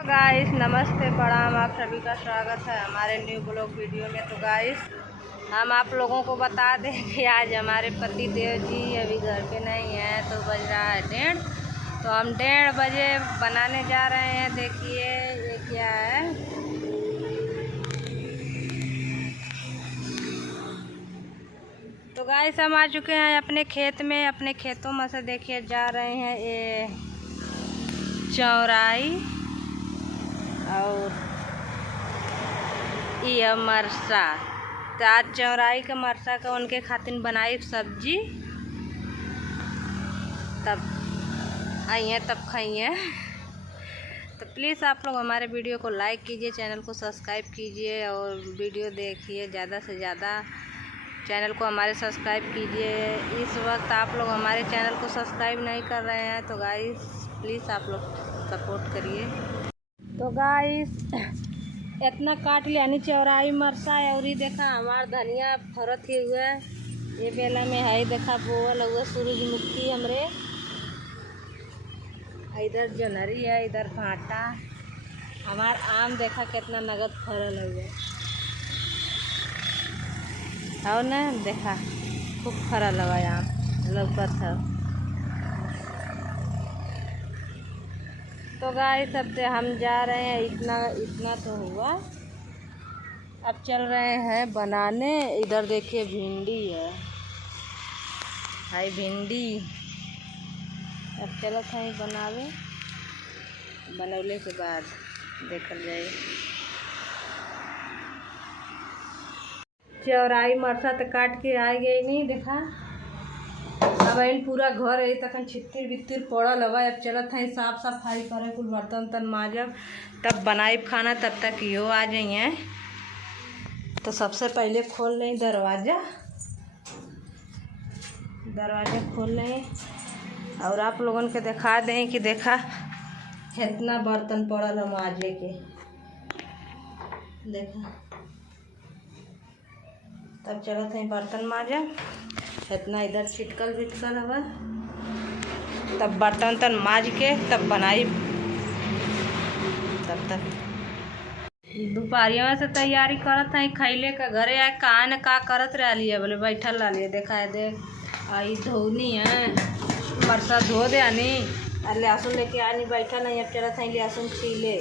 Guys नमस्ते प्रणाम, आप सभी का स्वागत है हमारे न्यू ब्लॉग वीडियो में। तो गाइस हम आप लोगों को बता दें कि आज हमारे पति देव जी अभी घर पे नहीं हैं, तो बज रहा है 1:30। तो हम 1:30 बजे बनाने जा रहे हैं। देखिए ये क्या है। तो गाइस हम आ चुके हैं अपने खेत में। अपने खेतों में से देखिए जा रहे हैं ये चौराई और ये मरसा। तो आज चौराई का मरसा का उनके खातिर बनाई सब्जी, तब आइए तब खाइए। तो प्लीज़ आप लोग हमारे वीडियो को लाइक कीजिए, चैनल को सब्सक्राइब कीजिए और वीडियो देखिए ज़्यादा से ज़्यादा। चैनल को हमारे सब्सक्राइब कीजिए। इस वक्त आप लोग हमारे चैनल को सब्सक्राइब नहीं कर रहे हैं, तो गाइस प्लीज़ आप लोग सपोर्ट करिए। तो गाइस इतना काट लिया नहीं चौराई मरसा और ये देखा हमार धनिया फरत ही हुआ। ये बेला में है देखा बोवल हुआ सूरजमुखी हमरे। इधर जनहरी है, इधर भाटा। हमार आम देखा कितना नगद फरल हुआ और ना देखा खूब फरल हुआ आम लौकत है। तो गाइस अब हम जा रहे हैं, इतना तो हुआ। अब चल रहे हैं बनाने। इधर देखिए भिंडी है, हाय भिंडी। अब चलो कहीं बनावे, बनौले के बाद देखल जाए। चौराई मरसा तो काट के आ गई नहीं देखा। अब इन पूरा घर है तक छितिर बितिर पड़ल हवा। अब चलत है साफ सफाई करे, कुल बर्तन तन माजब, तब बनाई खाना। तब तक यो आ जाइए। तो सबसे पहले खोल लें दरवाज़ा खोल लें और आप लोगों के दिखा दें कि देखा कितना बर्तन पड़ल है माजे के। देखा तब चलत है बर्तन माजा। इतना इधर छिटकल विटकल हवा, तब बर्तन तन माज के तब बनाई। तब तक दोपहरिया से तैयारी करत है खैले का। घरे आए कहा न का करत रही है, बोले बैठल रही देखा है। दे आई धोनी है मरसा धो दे आनी और लहसुन लेके आनी बैठल नहीं। अब चलत है लहसुन छीले।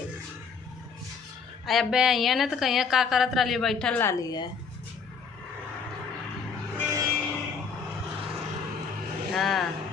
अब आइए ना तो कहीं का करत रही बैठल रही है। हाँ